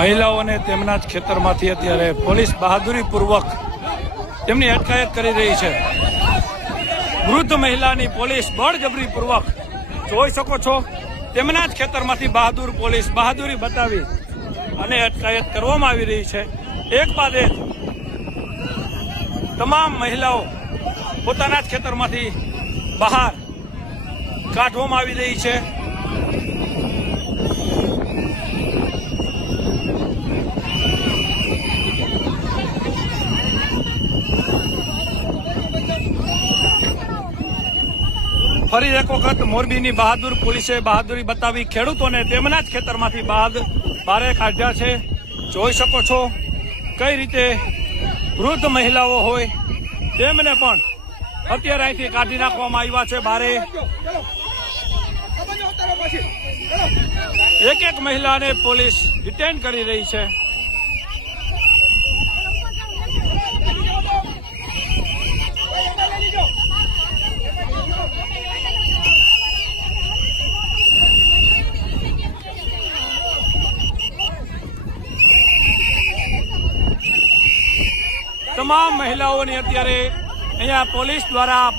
મહિલાઓને તેમના જ ખેતરમાંથી અત્યારે પોલીસ બહાદુરીપૂર્વક તેમની અટકાયત કરી રહી છે। વૃદ્ધ મહિલાની પોલીસ બળજબરીપૂર્વક જોઈ શકો છો, તેમના જ ખેતરમાંથી પોલીસ બહાદુરી બતાવી અને અટકાયત કરવામાં આવી રહી છે। એક બાદ એક તમામ મહિલાઓ પોતાના જ ખેતરમાંથી બહાર કાઢવામાં આવી રહી છે। ફરી એક વખત મોરબીની બહાદુર પોલીસે બહાદુરી બતાવી ખેડૂતોને તેમના જ ખેતરમાંથી બહાર કાઢ્યા છે। જોઈ શકો છો કઈ રીતે વૃદ્ધ મહિલાઓ હોય તેમને પણ અત્યારે અહીંથી કાઢી નાખવામાં આવ્યા છે બારે। એક એક મહિલાને પોલીસ ડિટેન કરી રહી છે। તમામ મહિલાઓની અત્યારે અહીંયા પોલીસ દ્વારા